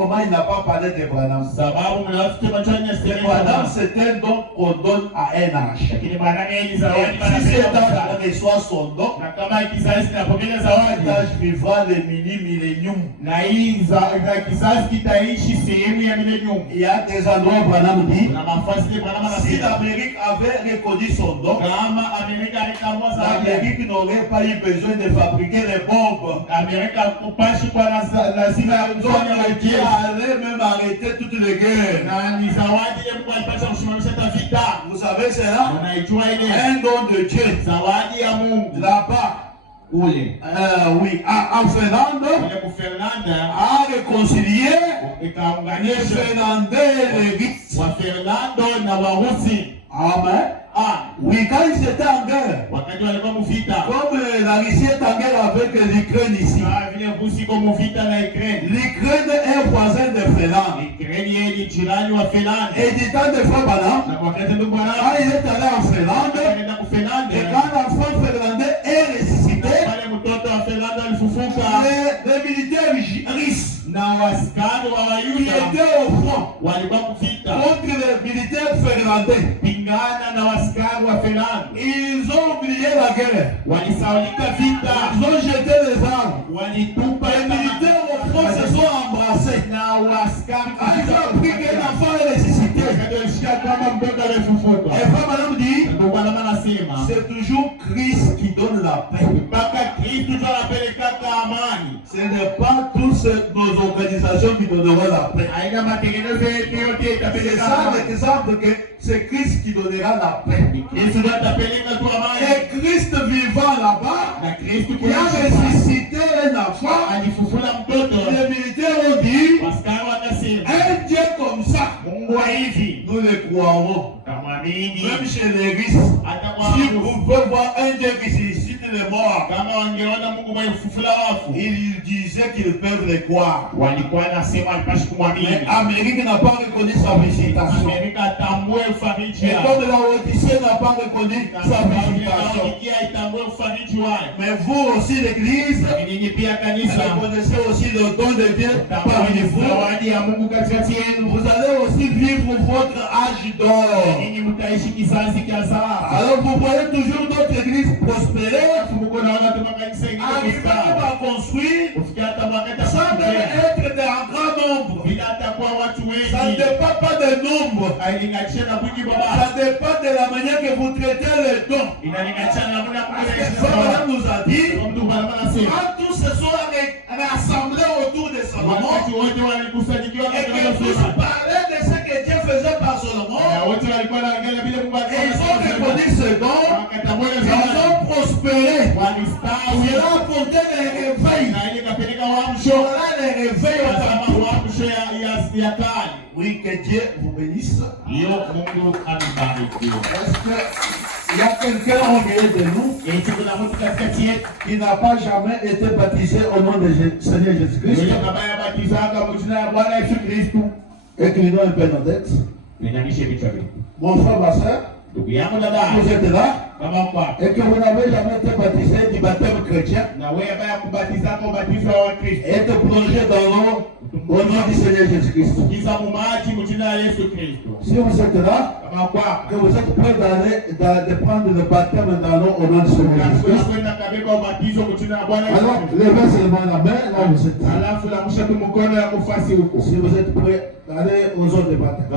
comment il n'a pas parlé de Branham? Branham, c'est un don qu'on donne à un âge. Si cet âge reçoit son don, cet âge vivra le mini-millénium. Il y a des endroits où Branham dit, si l'Amérique avait reconnu son don, l'Amérique n'aurait pas eu besoin de fabriquer les bombes. Dieu allait même arrêter toutes les guerres. Vous savez cela? Un don de Dieu. Là-bas. Oui, en Finlande, a réconcilié les Finlandais et les Russes. Amen. Oui, quand ils étaient en guerre, comme la Russie est en guerre avec l'Ukraine ici, l'Ukraine est voisin de Finlande. Et du temps de Frère Branham, quand il est allé en Finlande, et quand l'enfant finlandais est ressuscité, les militaires russes qui étaient au front contre les militaires finlandais, ils ont oublié la guerre. Ils ont jeté les armes. Les militaires au front se sont embrassés. Quand ils ont appris qu'un enfant est ressuscité, et Frère Branham dit, c'est toujours Christ qui donne la paix. Ce n'est pas toutes nos organisations qui donneront la paix. C'est ça l'exemple que c'est Christ qui donnera la paix. Et Christ vivant là-bas, qui a ressuscité un enfant, les militaires ont dit, un Dieu comme ça, nous le croirons. Même chez les Russes, si vous pouvez voir un Dieu qui suscite les morts, ils disaient qu'ils peuvent le croire. Mais l'Amérique n'a pas reconnu sa visitation. Et comme la Odyssée n'a pas reconnu sa visitation. Mais vous aussi, l'Église, vous connaissez aussi le don de Dieu parmi vous. Vous allez aussi vivre votre âge d'or. Alors vous voyez toujours notre église prospérer, arriver à construire, sans être d'un grand nombre. Ça ne dépend pas des nombres. Ça dépend de la manière que vous traitez les dons. Parce que Frère nous a dit, quand tous se sont rassemblés autour de Salomon, et que tous parlaient de ce que Dieu faisait par Salomon, ils ont reconnu ce don, ils ont prospéré. Cela a apporté les réveils. Cela les réveils. Oui, que Dieu vous bénisse. Est-ce qu'il y a quelqu'un au milieu de nous qui n'a pas jamais été baptisé au nom de Seigneur Jésus-Christ? Inclinons un peu nos têtes. Mon frère, ma soeur, vous êtes là et que vous n'avez jamais été baptisé du baptême chrétien et été plongé dans l'eau au nom du Seigneur Jésus-Christ. Si vous êtes là, que vous êtes prêts de prendre le baptême dans l'eau au nom du Seigneur Jésus-Christ, alors levez seulement la main là où vous êtes. Si vous êtes prêts, allez aux autres de baptême.